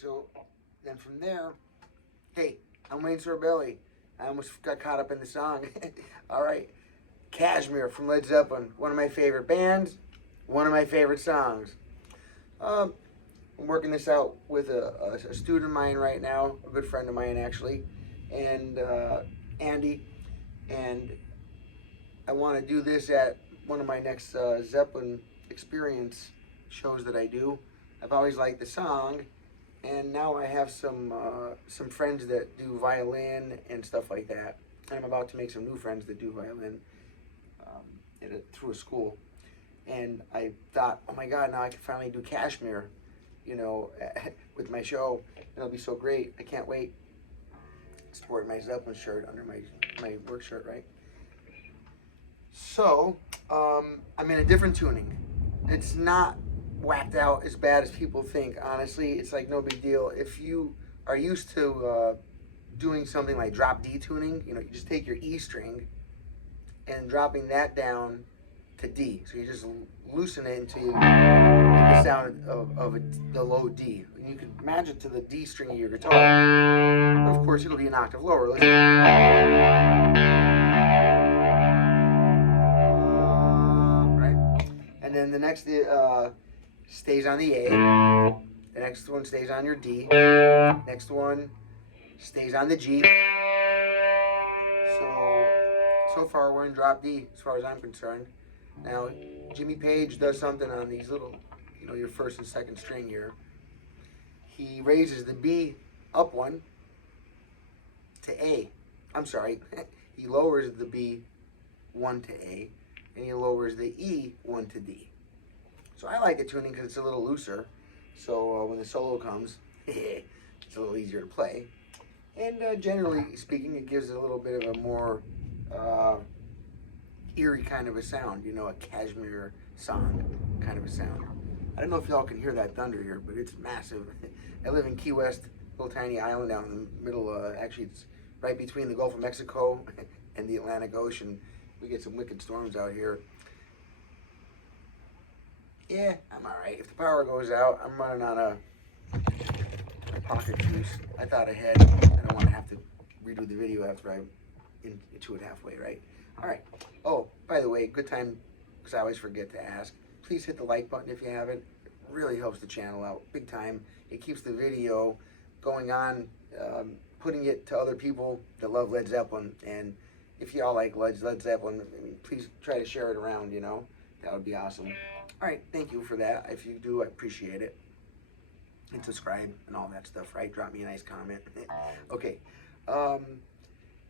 so then from there, hey, I'm Wayne Sorbelli. I almost got caught up in the song. All right, Kashmir from Led Zeppelin, one of my favorite bands, one of my favorite songs. I'm working this out with a student of mine right now, a good friend of mine actually, and Andy, and I want to do this at one of my next Zeppelin experience shows that I do. I've always liked the song, and now I have some friends that do violin and stuff like that. And I'm about to make some new friends that do violin through a school. And I thought, oh my God, now I can finally do Kashmir, you know, with my show. It'll be so great. I can't wait. Sport my Zeppelin shirt under my work shirt, right? So, I'm in a different tuning. It's not whacked out as bad as people think. Honestly, it's like no big deal. If you are used to doing something like drop D tuning, you know, you just take your E string and dropping that down to D. So you just loosen it until you get the sound of the low D. And you can match it to the D string of your guitar. But of course, it'll be an octave lower. Listen. And then the next stays on the A. The next one stays on your D. Next one stays on the G. So far we're in drop D as far as I'm concerned. Now, Jimmy Page does something on these little, you know, your first and second string here. He raises the B up one to A. I'm sorry, he lowers the B 1 to A, and he lowers the E 1 to D. So I like the tuning because it's a little looser. So when the solo comes, it's a little easier to play. And generally speaking, it gives it a little bit of a more eerie kind of a sound, you know, a Kashmir song kind of a sound. I don't know if y'all can hear that thunder here, but it's massive. I live in Key West, a little tiny island down in the middle, actually it's right between the Gulf of Mexico and the Atlantic Ocean. We get some wicked storms out here. Yeah, I'm all right. If the power goes out, I'm running on a pocket juice. I thought ahead. I don't want to have to redo the video after I'm into it halfway, right? All right. Oh, by the way, good time, because I always forget to ask. Please hit the like button if you haven't. It really helps the channel out big time. It keeps the video going on, putting it to other people that love Led Zeppelin. And if y'all like Led Zeppelin, I mean, please try to share it around, you know. That would be awesome. All right, thank you for that. If you do, I appreciate it. And subscribe and all that stuff, right? Drop me a nice comment. Okay.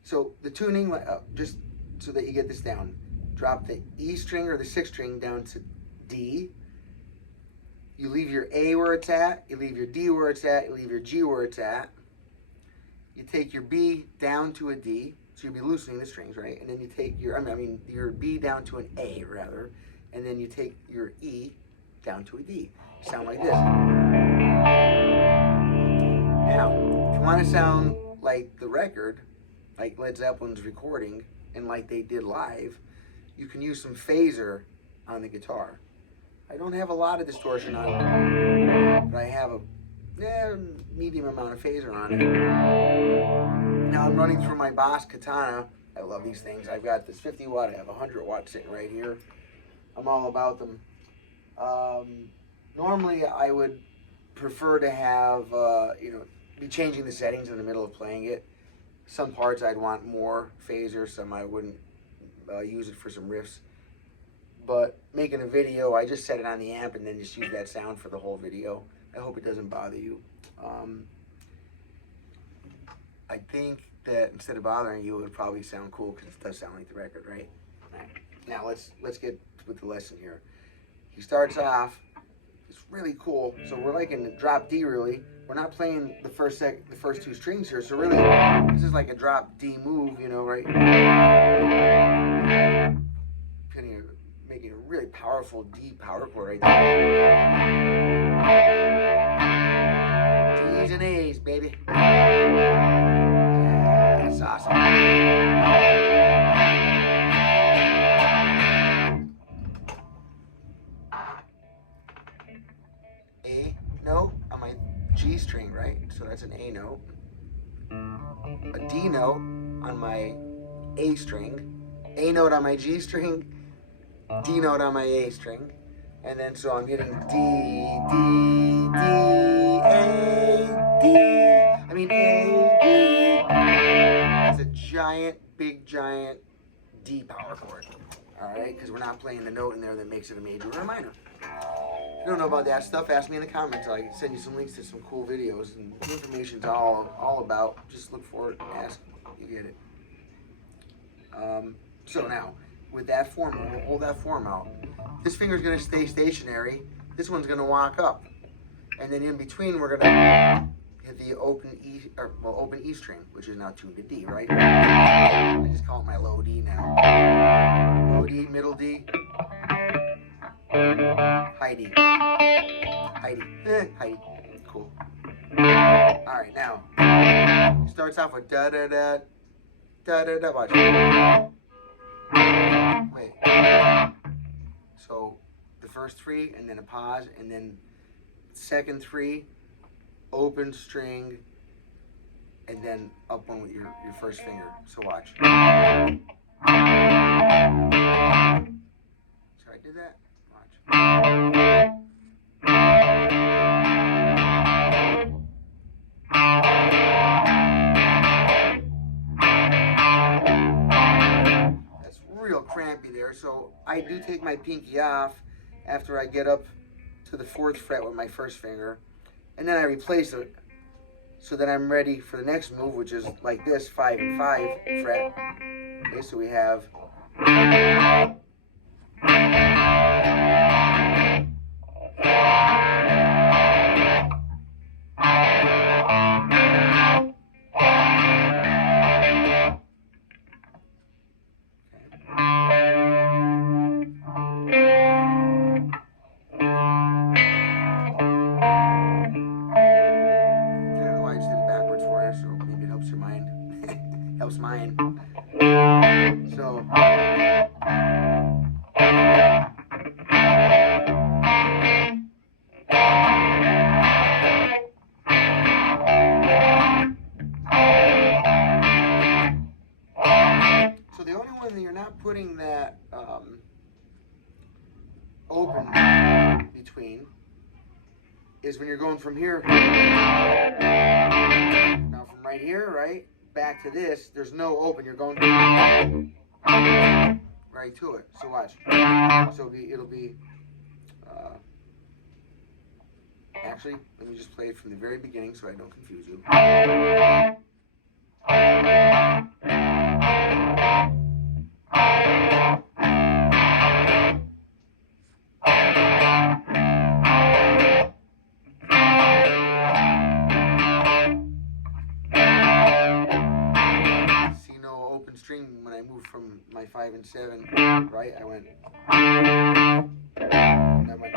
So the tuning, just so that you get this down, drop the E string or the sixth string down to D. You leave your A where it's at. You leave your D where it's at. You leave your G where it's at. You take your B down to a D. So you'll be loosening the strings, right? And then you take your, your B down to an A, rather. And then you take your E down to a D. Sound like this. Now, if you want to sound like the record, like Led Zeppelin's recording, and like they did live, you can use some phaser on the guitar. I don't have a lot of distortion on it, but I have a medium amount of phaser on it. Now I'm running through my Boss Katana. I love these things. I've got this 50 watt, I have a 100 watt sitting right here. I'm all about them. Normally I would prefer to have, be changing the settings in the middle of playing it. Some parts I'd want more phaser, some I wouldn't use it for some riffs. But making a video, I just set it on the amp and then just use that sound for the whole video. I hope it doesn't bother you. I think that instead of bothering you, it would probably sound cool because it does sound like the record, right? All right. Now let's get with the lesson here. He starts off, it's really cool. So we're like in the drop D really. We're not playing the first two strings here. So really, this is like a drop D move, you know, right? Making a really powerful D power chord right there. D's and A's, baby. Yeah, that's awesome. A, no, on my G string, right? So that's an A note. A D note on my A string, A note on my G string, D note on my A string, and then so I'm hitting D, D, D, A, D. I mean A, D. That's a giant, big, giant D power chord. All right, because we're not playing the note in there that makes it a major or a minor. If you don't know about that stuff, ask me in the comments. I can send you some links to some cool videos, and the information's all about. Just look for it, ask, you get it. So now, with that form, we'll hold that form out. This finger's going to stay stationary. This one's going to walk up, and then in between, we're going to hit the open E string, which is now tuned to D, right? I just call it my low D now. Low D, middle D. High D. High D. High D. Cool. Alright, now. Starts off with da da da. Da da da. Watch. Wait. So, the first three, and then a pause, and then second three, open string, and then up one with your first finger. So, watch. So, I did that. That's real crampy there, so I do take my pinky off after I get up to the 4th fret with my first finger, and then I replace it so that I'm ready for the next move, which is like this, 5 and 5 fret. Okay, so we have mine. So the only one that you're not putting that open between is when you're going from here. Now from right here, right? Back to this, there's no open. You're going right to it. So watch. So it'll be actually, let me just play it from the very beginning so I don't confuse you. When I moved from my 5 and 7, right, I went, and I went.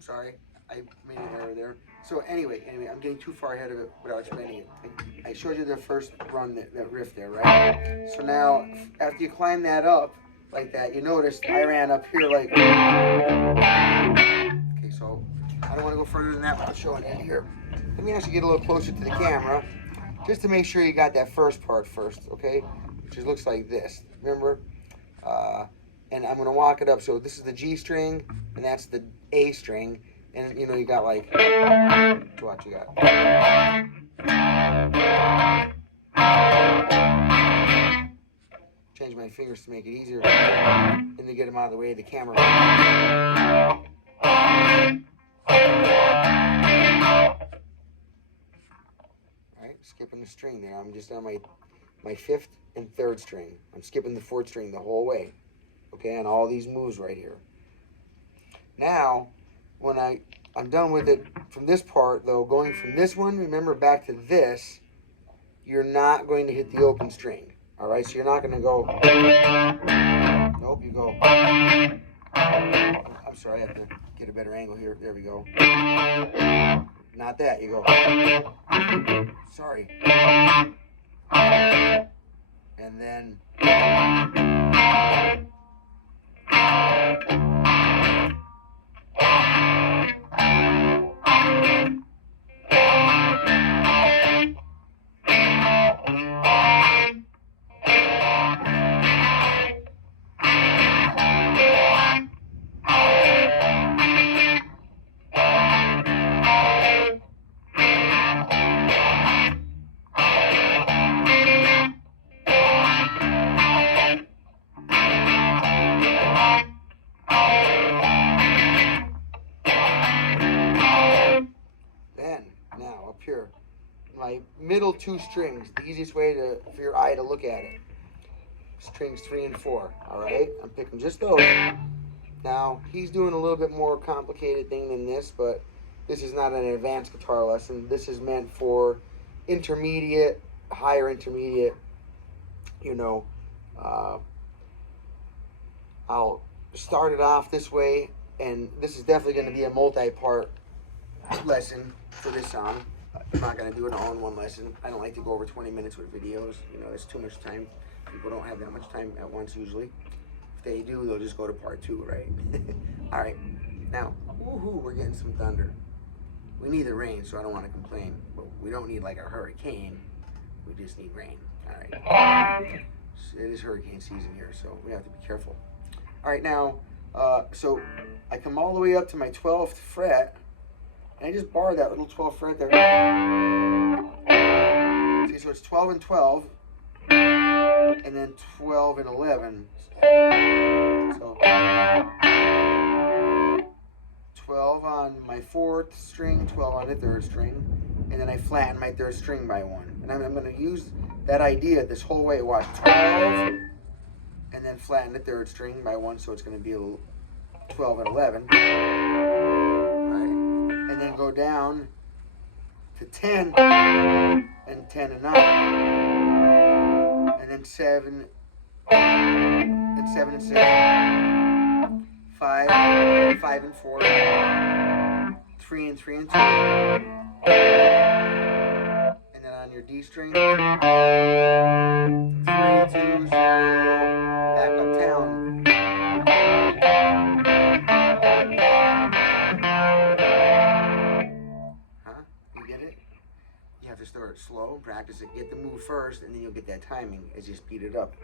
Sorry, I made an error there. So anyway, I'm getting too far ahead of it without explaining it. I showed you the first run, that riff there, right? So now, after you climb that up like that, you notice I ran up here like. Okay, so I don't want to go further than that, but I'm showing you here. Let me actually get a little closer to the camera, just to make sure you got that first part first, okay? Which looks like this. Remember? And I'm gonna walk it up. So this is the G string, and that's the A string, and you know you got like. Watch, you got. Change my fingers to make it easier, and to get them out of the way of the camera. Right? skipping the string there. I'm just on my 5th and 3rd string. I'm skipping the 4th string the whole way. Okay, on all these moves right here. Now, when I'm done with it from this part, though, going from this one, remember, back to this, you're not going to hit the open string. All right, so you're not going to go. Nope, you go. I'm sorry, I have to get a better angle here. There we go. Not that, you go. Sorry. And then. Here, my middle 2 strings, the easiest way for your eye to look at it. Strings 3 and 4. All right, I'm picking just those. Now he's doing a little bit more complicated thing than this, but this is not an advanced guitar lesson. This is meant for intermediate, higher intermediate. You know, I'll start it off this way, and this is definitely going to be a multi-part lesson for this song. I'm not going to do it all in one lesson. I don't like to go over 20 minutes with videos. You know, it's too much time. People don't have that much time at once usually. If they do, they'll just go to part 2, right? All right. Now, woohoo, we're getting some thunder. We need the rain, so I don't want to complain. But we don't need like a hurricane. We just need rain. All right. It is hurricane season here, so we have to be careful. All right, now, so I come all the way up to my 12th fret. And I just bar that little 12th fret there. See, so it's 12 and 12, and then 12 and 11. So 12 on my 4th string, 12 on the 3rd string, and then I flatten my 3rd string by 1. And I'm going to use that idea this whole way. Watch, 12, and then flatten the 3rd string by 1, so it's going to be a little 12 and 11. And then go down to 10 and 10 and 9, and then 7 and 7 and 6, 5 and 4, 3 and 3 and 2, and then on your D string, 3, 2, 0, back uptown. To start slow, practice it, get the move first, and then you'll get that timing as you speed it up.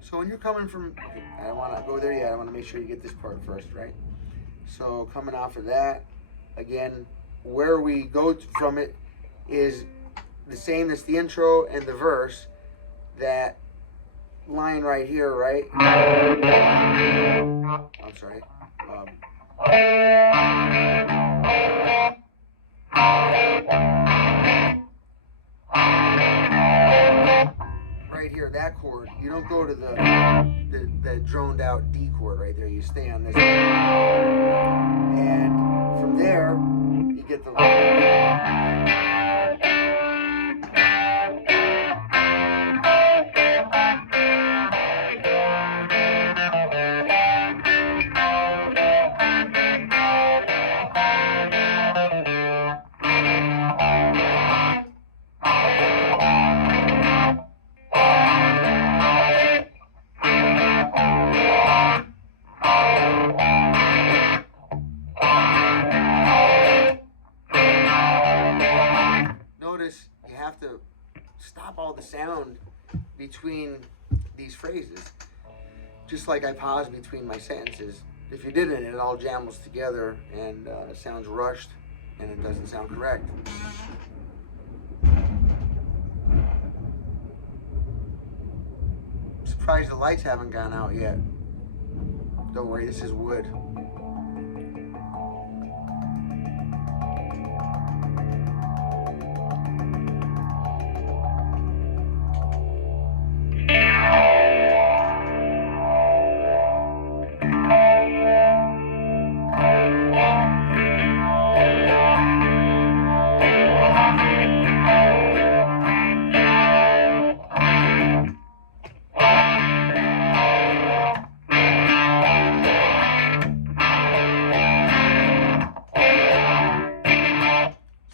So when you're coming from, I don't want to go there yet, I want to make sure you get this part first, right? So coming off of that, again, where we go from it is the same as the intro and the verse. That line right here, right? I'm sorry. Right here, that chord, you don't go to the droned out D chord right there. You stay on this. And from there, you get the to stop all the sound between these phrases, just like I pause between my sentences. If you didn't, it all jams together and sounds rushed, and it doesn't sound correct. surprised the lights haven't gone out yet. Don't worry, this is wood.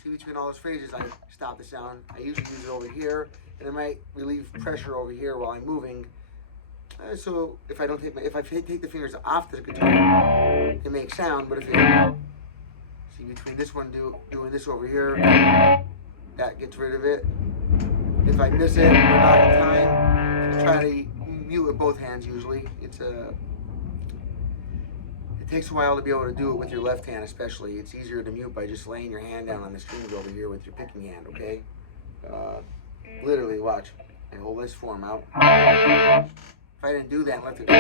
Between all those phrases, I stop the sound. I usually use it over here, and I might relieve pressure over here while I'm moving. So if I take the fingers off the guitar, it makes sound. But if you see between this one doing this over here, that gets rid of it. If I miss it or not in time, I try to mute with both hands. Usually, it takes a while to be able to do it with your left hand, especially. It's easier to mute by just laying your hand down on the strings over here with your picking hand, okay? Literally, watch. I hold this form out. If I didn't do that and left it go,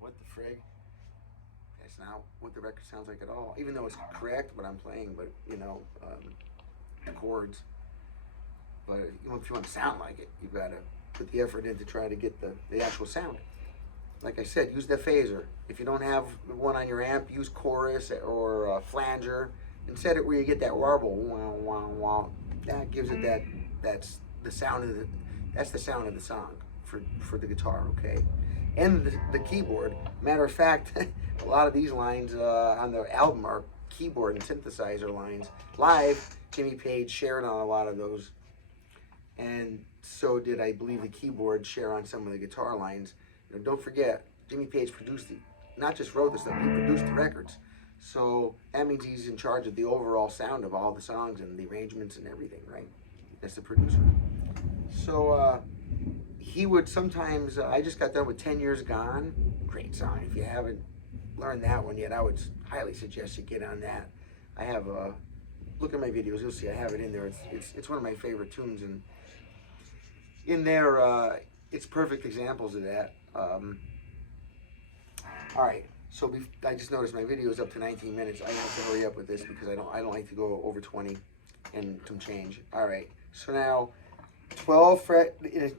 what the frig? That's not what the record sounds like at all. Even though it's correct what I'm playing, but you know, the chords. But if you want to sound like it, you've got to put the effort in to try to get the actual sound. Like I said, use the phaser. If you don't have one on your amp, use chorus or flanger and set it where you get that warble. Wah, wah, wah. That gives it that's the sound of the song for the guitar, okay? And the keyboard. Matter of fact, a lot of these lines on the album are keyboard and synthesizer lines. Live, Jimmy Page shared on a lot of those. And so did, I believe, the keyboard share on some of the guitar lines. You know, don't forget, Jimmy Page not just wrote the stuff, he produced the records. So that means he's in charge of the overall sound of all the songs and the arrangements and everything, right? That's the producer. So he would sometimes, I just got done with 10 Years Gone. Great song. If you haven't learned that one yet, I would highly suggest you get on that. I have look at my videos, you'll see I have it in there. It's one of my favorite tunes, and in there, it's perfect examples of that. All right, so I just noticed my video is up to 19 minutes. I have to hurry up with this because I don't like to go over 20 and some change. All right, so now 12 fret.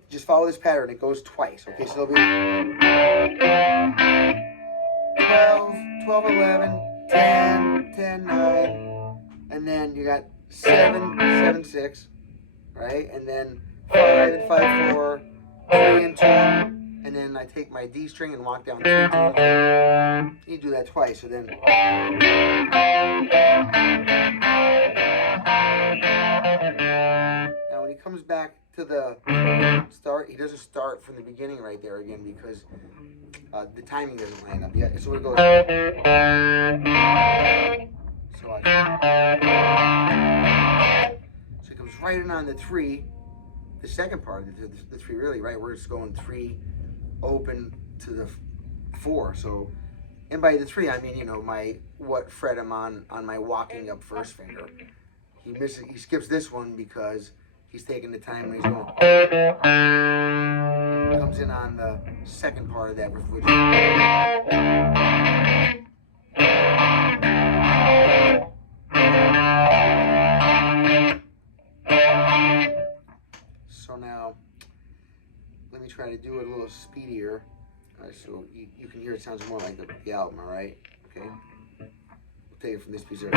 Just follow this pattern. It goes twice. Okay, so there'll be 12, 12, 11, 10, 10, 9, and then you got 7, 7, 6, right? And then 5 and 5, 4, 3 and 2, and then I take my D string and walk down 3, 2. You do that twice, so then. Now when he comes back to the start, he doesn't start from the beginning right there again because the timing doesn't line up yet. So it goes. So it comes right in on the 3. The second part, the 3 really, right, where it's going 3 open to the 4. So, and by the 3, I mean, you know, what fret I'm on my walking up first finger. He skips this one because he's taking the time when he's going. He comes in on the second part of that riff, which So now, let me try to do it a little speedier, so you can hear it sounds more like the album, all right? Okay? We'll take it from this piece here.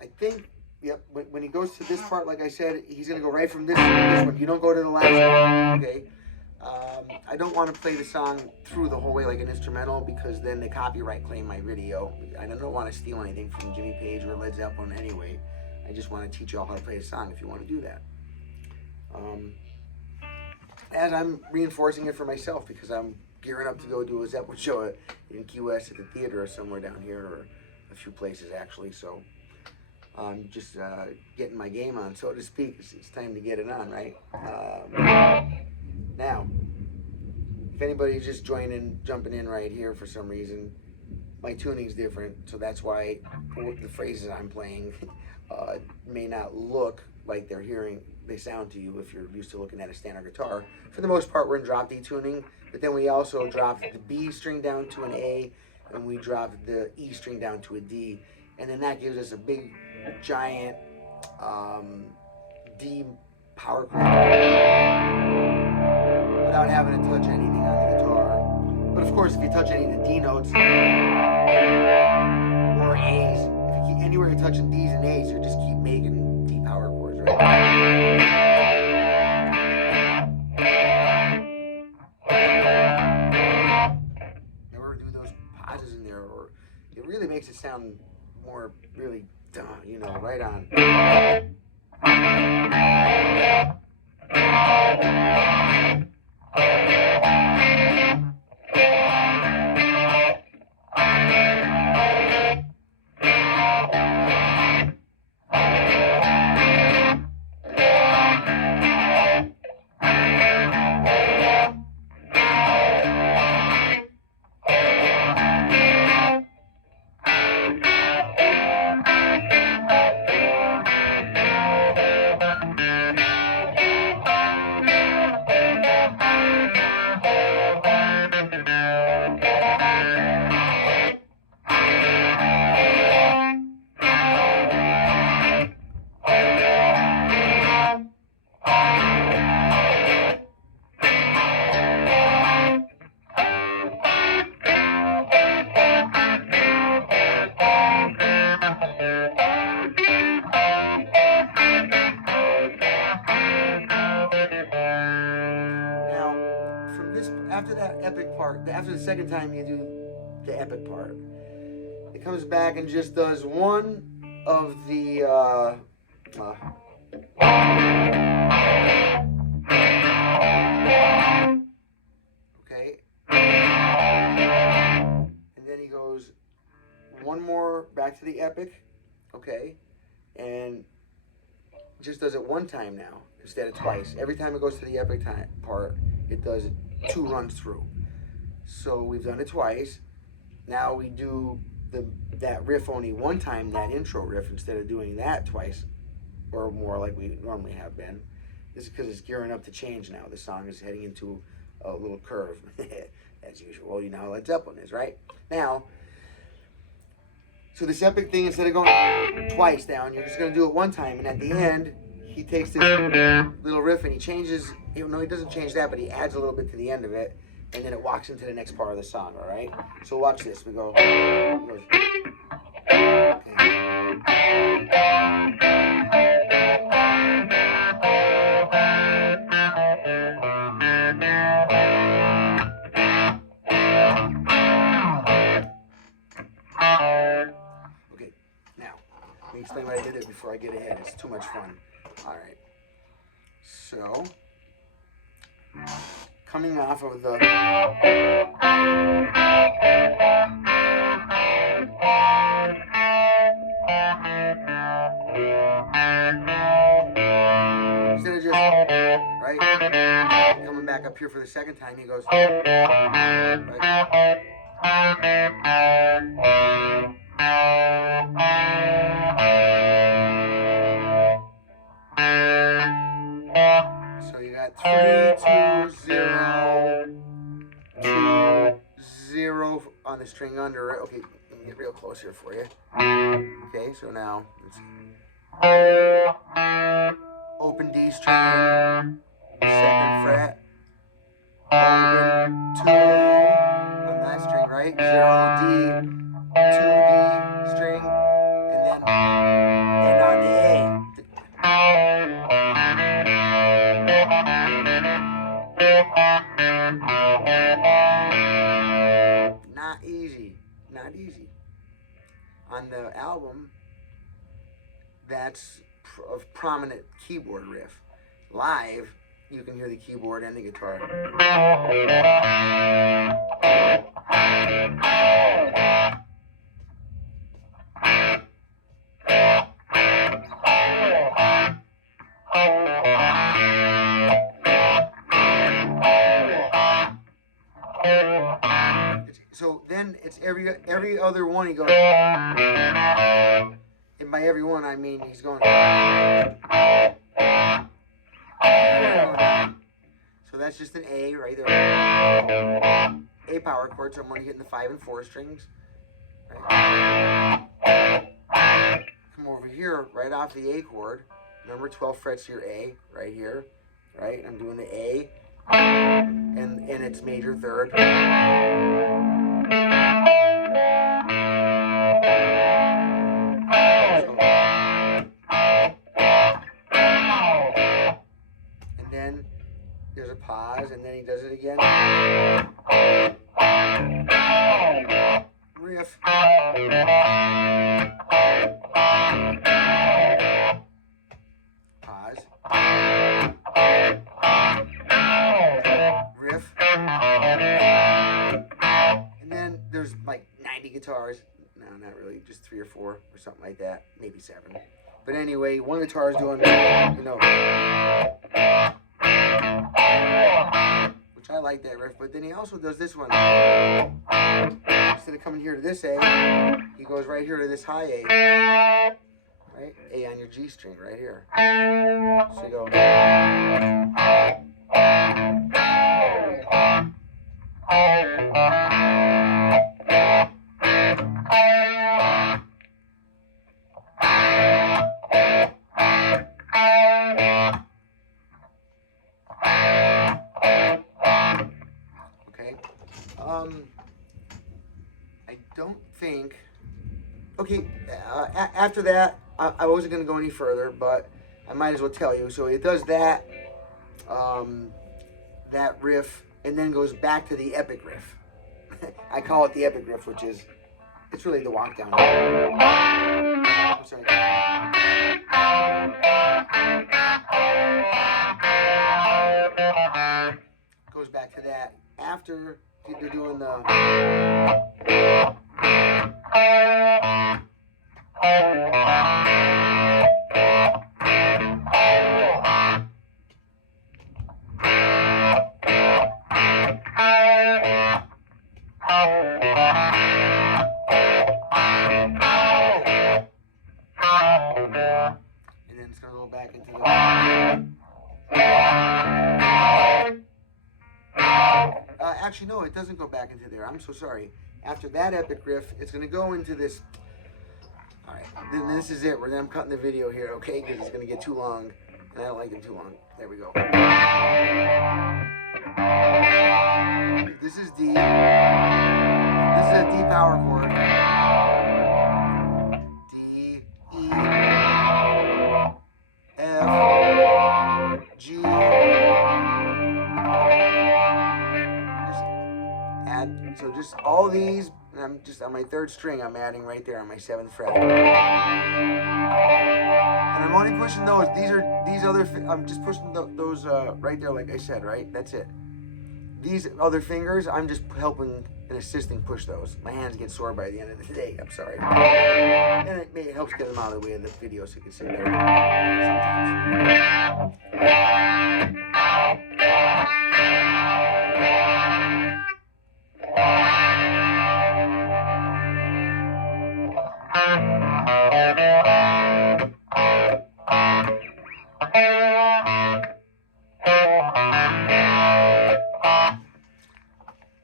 I think, yep, when he goes to this part, like I said, he's going to go right from this one. You don't go to the last one, okay? I don't want to play the song through the whole way like an instrumental, because then they copyright claim my video. I don't want to steal anything from Jimmy Page or Led Zeppelin anyway. I just want to teach you all how to play the song if you want to do that. And I'm reinforcing it for myself because I'm gearing up to go do a Zeppelin show in Key West at the theater or somewhere down here, or a few places actually. So I'm just getting my game on, so to speak. It's time to get it on, right? Now, if anybody's just jumping in right here for some reason, my tuning's different, so that's why the phrases I'm playing may not look like they sound to you if you're used to looking at a standard guitar. For the most part, we're in drop D tuning, but then we also dropped the B string down to an A, and we dropped the E string down to a D, and then that gives us a big, giant D power chord without having to touch anything on the guitar. But of course, if you touch any of the D notes or A's, if you keep anywhere you're touching D's and A's, you just keep making D power chords, right? Never do those pauses in there, or it really makes it sound more really, you know, right on. After that epic part, after the second time you do the epic part, it comes back and just does one of the okay, and then he goes one more back to the epic, okay, and just does it one time now instead of twice. Every time it goes to the epic part, it does 2 runs through. So we've done it twice. Now we do that riff only one time, that intro riff, instead of doing that twice or more like we normally have been. This is because it's gearing up to change now. The song is heading into a little curve, as usual. You know how Led Zeppelin is, right? Now, so this epic thing, instead of going twice down, you're just going to do it one time, and at the end, he takes this little riff and he changes, no, he doesn't change that, but he adds a little bit to the end of it, and then it walks into the next part of the song, all right? So watch this. We go, it goes, okay, now, let me explain what I did there before I get ahead. It's too much fun. All right, so coming off of the instead of just right coming back up here for the second time, he goes right. So you got 3, 2, 0, 2, 0 on the string under it. Okay, let me get real close here for you. Okay, so now it's open D string, 2nd fret, open 2 on that string, right? 0 D, 2 D string, and then on the A. not easy. On the album, that's a prominent keyboard riff. Live, you can hear the keyboard and the guitar. So then it's every other one he goes, and by every one I mean he's going. So that's just an A right there. A power chord, so I'm only hitting the 5 and 4 strings. Right. Come over here, right off the A chord. Remember 12 frets here, A, right here. Right? I'm doing the A, and it's major third. And then there's a pause, and then he does it again. Riff. Pause. Riff. And then there's like 90 guitars. No, not really, just 3 or 4 or something like that, maybe 7. But anyway, one guitar is doing, you know, which I like that riff. But then he also does this one. Instead of coming here to this A, he goes right here to this high A. Right? A on your G string right here. So you go. Okay. I don't think. Okay, after that, I wasn't going to go any further, but I might as well tell you. So it does that, that riff, and then goes back to the epic riff. I call it the epic riff, which is, it's really the walk down. I'm sorry. Goes back to that after they're doing the. And then it's going to go back into the. Actually, no, it doesn't go back into there. I'm so sorry. After that epic riff, it's going to go into this. All right, then this is it. I'm cutting the video here, okay? Because it's going to get too long, and I don't like them too long. There we go. This is D. This is a D power chord. D, E, F, G. So just all these, and I'm just on my 3rd string, I'm adding right there on my 7th fret. And I'm only pushing those. These other, I'm just pushing those right there, like I said, right? That's it. These other fingers, I'm just helping and assisting push those. My hands get sore by the end of the day, I'm sorry. And it helps get them out of the way of the video so you can see better sometimes.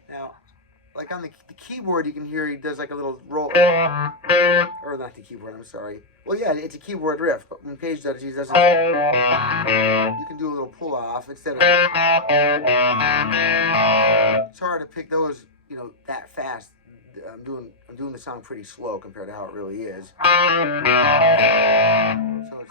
Now, like on the keyboard, you can hear he does like a little roll, or not the keyboard, I'm sorry. Well, yeah, it's a keyboard riff, but when Paige does it, he does it. You can do a little pull off instead of. It's hard to pick those, you know, that fast. I'm doing the song pretty slow compared to how it really is. So it's,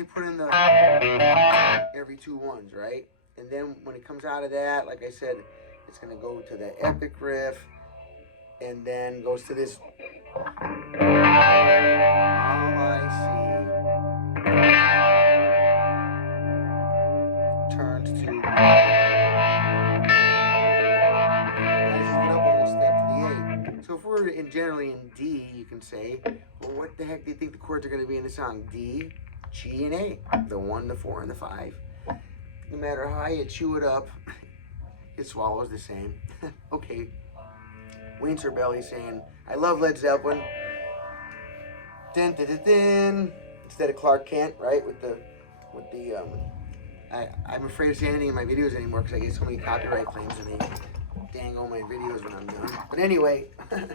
only put in the every 2 ones, right? And then when it comes out of that, like I said, it's going to go to the epic riff, and then goes to this. All I see turns to. So if we're generally in D, you can say, well, what the heck do you think the chords are going to be in the song? D, G, and A. The 1, the 4, and the 5. No matter how you chew it up, it swallows the same. Okay. Wayne Sorbelli saying, I love Led Zeppelin. Dun, dun, dun, dun. Instead of Clark Kent, right? I'm afraid to say anything in my videos anymore because I get so many copyright claims and they dangle my videos when I'm done. But anyway, I'm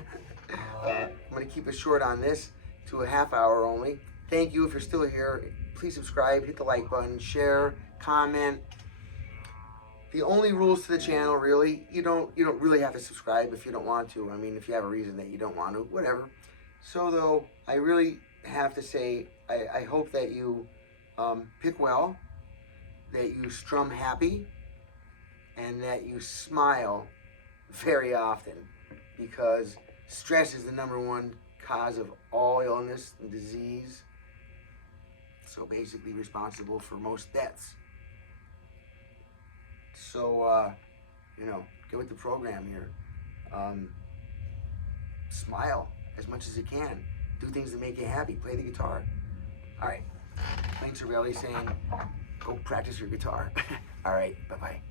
going to keep it short on this to a half hour only. Thank you if you're still here. Please subscribe, hit the like button, share, comment. The only rules to the channel, really, you don't really have to subscribe if you don't want to. I mean, if you have a reason that you don't want to, whatever. So though, I really have to say, I hope that you pick well, that you strum happy, and that you smile very often, because stress is the #1 cause of all illness and disease. So basically responsible for most deaths. So, get with the program here. Smile as much as you can. Do things that make you happy. Play the guitar. All right. Wayne Sorbelli saying, go practice your guitar. All right. Bye-bye.